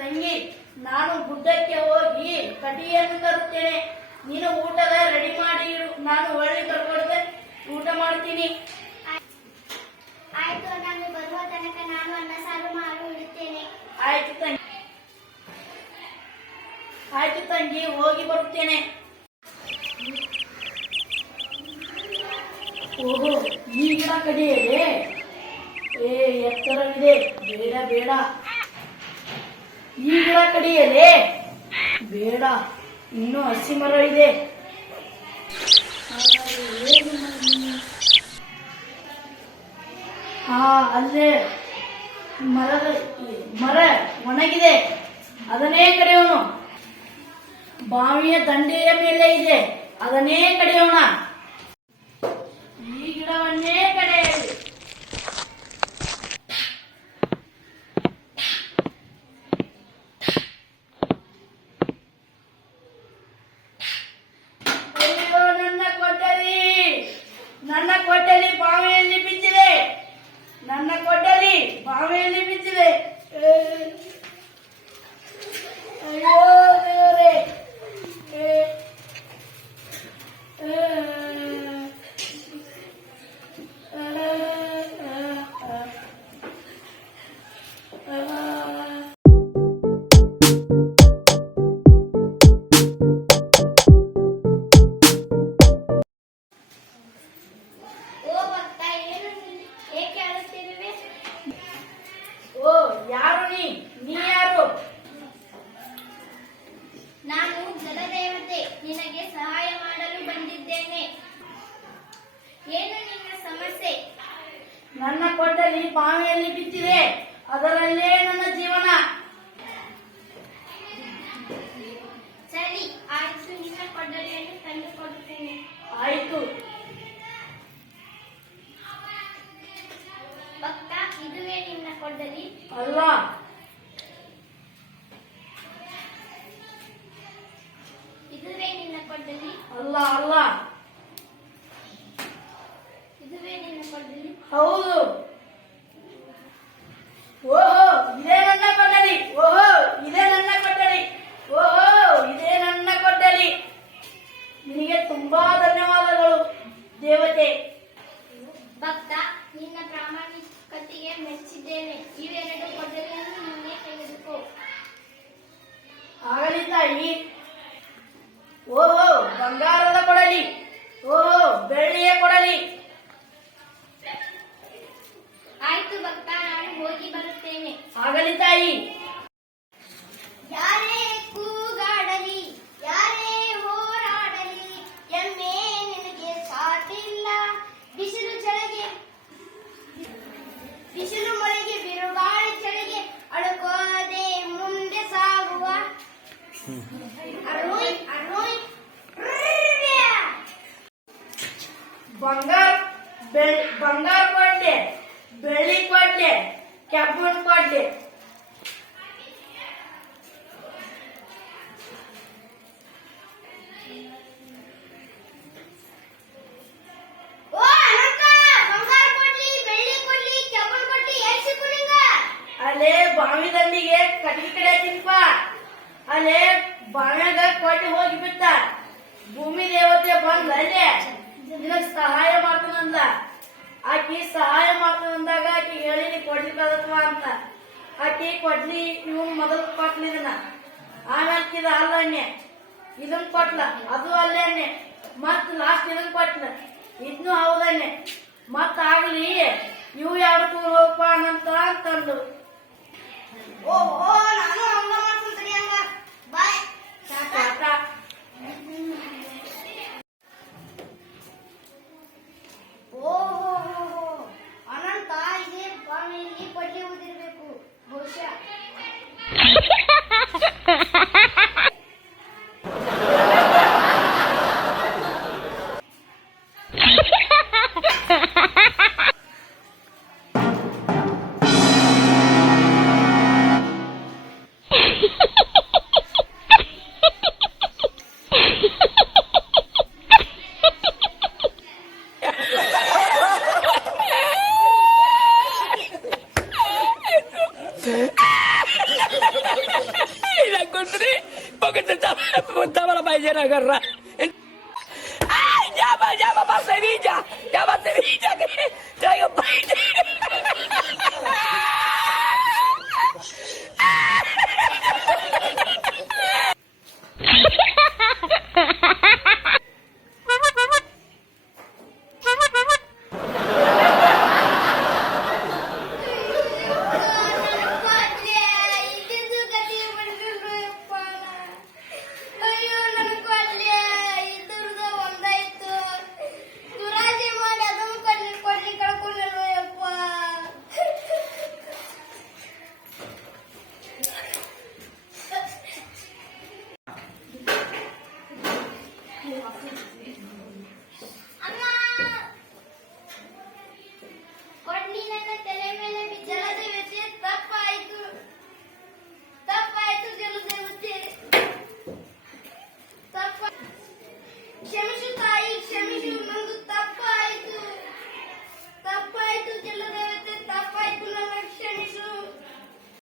ತಂಗಿ, ನಾನು ಗುಡ್ಡಕ್ಕೆ ಹೋಗಿ ಕಟಿಯನ್ನು ತರುತ್ತೇನೆ. ನೀನು ಊಟದ ರೆಡಿ ಮಾಡಿ ಇಡು. ನಾನು ಒಳ್ಳೆ ಕರ್ಕೊಡ್ತೆ, ಊಟ ಮಾಡ್ತೀನಿ. ಆಯ್ತು, ನಾನು ಬರುವ ತನಕ ನಾನು ಅನ್ನ ಸಾರು ಮಾಡಿ ಇಡುತ್ತೇನೆ. ಆಯ್ತು ತಂಗಿ, ಹೋಗಿ ಬರುತ್ತೇನೆ. ಓಹೋ, ಈ ಗಿಡ ಕಡಿಯಲೇ? ಎತ್ತರವಿದೆ, ಬೇಡ ಬೇಡ. ಈ ಗಿಡ ಕಡಿಯಲೇ? ಬೇಡ, ಇನ್ನೂ ಹಸಿ ಮರ ಇದೆ. ಅಲ್ಲೇ ಮರ ಒಣಗಿದೆ, ಅದನ್ನೇ ಕಡಿಯೋಣ. ಬಾವಿಯ ದಂಡೆಯ ಮೇಲೆ ಇದೆ, ಅದನ್ನೇ ಕಡಿಯೋಣ. ಈ ಗಿಡವನ್ನೇ ಕಡಿಯಲಿ. ಅಯ್ಯೋ, ನನ್ನ ಕೊಠಡಿ ಬಾವಿಯಲ್ಲಿ ಬಿದ್ದಿದೆ. ನನ್ನ ಕೊಠಡಿ ಬಾವಿಯಲ್ಲಿ ಬಿದ್ದಿದೆ. ಅಯ್ಯೋ ದೇವರೇ. ಓ, ಯಾರು ನೀ ಯಾರು? ನಾನು ಜಲದೇವತೆ, ನಿನಗೆ ಸಹಾಯ ಮಾಡಲು ಬಂದಿದ್ದೇನೆ. ಏನು ನಿನ್ನ ಸಮಸ್ಯೆ? ನನ್ನ ಕೊಠಡಿ ಬಾವಿಯಲ್ಲಿ ಬಿದ್ದಿದೆ, ಅದರಲ್ಲೇ ನನ್ನ ಜೀವನ. ಸರಿ, ಆಯ್ತು, ನಿನ್ನ ಕೊಠಡಿಯನ್ನು ತಂದುಕೊಡುತ್ತೇನೆ. ಆಯ್ತು. ಭಕ್ತ, ಇದುವೇ ನಿನ್ನ ಕೊಠಡಿ? ಅಲ್ಲ. ಇದುವೇ ನಿನ್ನ ಕೊಠಡಿ? ಅಲ್ಲ ಅಲ್ಲ. ಇದುವೇ ನಿನ್ನ ಕೊಠಡಿ? ಹೌದು. ಓಹೋ, ಇದೇ ನನ್ನ ಕೊಠಡಿ. ಓಹೋ, ಇದೇ ನನ್ನ ಕೊಠಡಿ. ಓಹೋ, ಇದೇ ನನ್ನ ಕೊಠಡಿ. ನಿನಗೆ ತುಂಬಾ ಧನ್ಯವಾದಗಳು ದೇವತೆ. ಭಕ್ತ, ನಿನ್ನ ಪ್ರಾಮಾಣಿಕತೆಗೆ ಮೆಚ್ಚಿದ್ದೇನೆ. ಇವೆರಡು ಕೊಠಡಿಯನ್ನು ನೀನೇ ತೆಗೆದುಕೋ. ಆಗಲಿ ತಾಯಿ. ಓಹೋ, ಬಂಗಾರದ ಕೊಡಲಿ. ಓಹೋ, ಬೆಳ್ಳಿಯ ಕೊಡಲಿ. ಆಯ್ತು ಭಕ್ತ, ನಾನು ಹೋಗಿ ಬರುತ್ತೇನೆ. ಆಗಲಿ ತಾಯಿ. ಯಾರೇ ಕೂಗಾಡಲಿ, ಯಾರೇ ಹೋರಾಡಲಿ, ಎಮ್ಮೆ ನಿನಗೆ ಸಾಟಿಲ್ಲ. ಬಿಸಿಲು ಮಳೆಗೆ ಬಿರುಗಾಳಿ ಚಳಿಗೆ ಅಳುಕೋದೆ ಮುಂದೆ ಸಾಗುವ. ಅರೋಯ್ ಅರೋಯ್. ಬಂಗಾರ ಕೊಡ್ಲೆ, ಬೆಳ್ಳಿ ಕೊಡ್ಲೆ, ಕೆಬ್ಬಣ ಕೊಡ್ಲೆ. ಓ ಅನಂತ, ಬಂಗಾರ ಕೊಡ್ಲಿ, ಬೆಳ್ಳಿ ಕೊಡ್ಲಿ, ಕೆಬ್ಬಣ ಕೊಡ್ಲಿ, ಎಲ್ಲಿ ಸಿಕ್ಕು ನಿಂಗ? ಅಲ್ಲೇ ಬಾವಿ ದಂಡಿಗೆ ಕಟ್ಟಿಗೆ ಕಡೆ ತಿನ್ಪ. ಅಲ್ಲೇ ಬಾವ್ಯಾಗ ಕೊಟ್ಟು ಹೋಗಿ ಬಿತ್ತ. ಭೂಮಿ ದೇವತೆ ಬಂದ ಅಲ್ಲೇ ನಿನಗ್ ಸಹಾಯ ಮಾಡ್ತಾನಂದ. ಆಕಿ ಸಹಾಯ ಮಾಡ್ತಾನಂದಾಗ ಆಕಿ ಹೇಳಿನಿ ಕೊಡ್ಲಿಕ್ಕದತ್ವ ಅಂತ. ಆಕಿ ಕೊಡ್ಲಿ, ಇವನ್ ಮೊದಲು ಕೊಟ್ಲಿ ಇದನ್ನ. ಆಮೇಲೆ ಅಲ್ಲಣ್ಣೆ ಇದನ್ ಕೊಟ್ಲ, ಅದು ಅಲ್ಲೇನೆ. ಮತ್ ಲಾಸ್ಟ್ ಇದನ್ ಕೊಟ್ಲ, ಇದ್ನು ಹೌದಣ್ಣೆ. ಮತ್ ಆಗ್ಲಿ ಇವು ಯಾವ್ದು ಹೋಗಪ್ಪ ಅಂತಂದು. ಓಹೋ, ನಾನು ಹಂಗ ಮಾಡ್ತೀನಿ ಹಂಗ. ಬಾಯ್. ಟಾಟಾ. ಓಹೋ, ಅನಂತ ಇದೇ ಬಾವಿಯಲ್ಲಿ ಕೊಡ್ಲಿ ಊದಿರ್ಬೇಕು ಬಹುಶಃ. punta me la paella a agarrar. ¡Ay, llama, llama para Sevilla! ¡Llama a Sevilla! ¡Que traigo paella!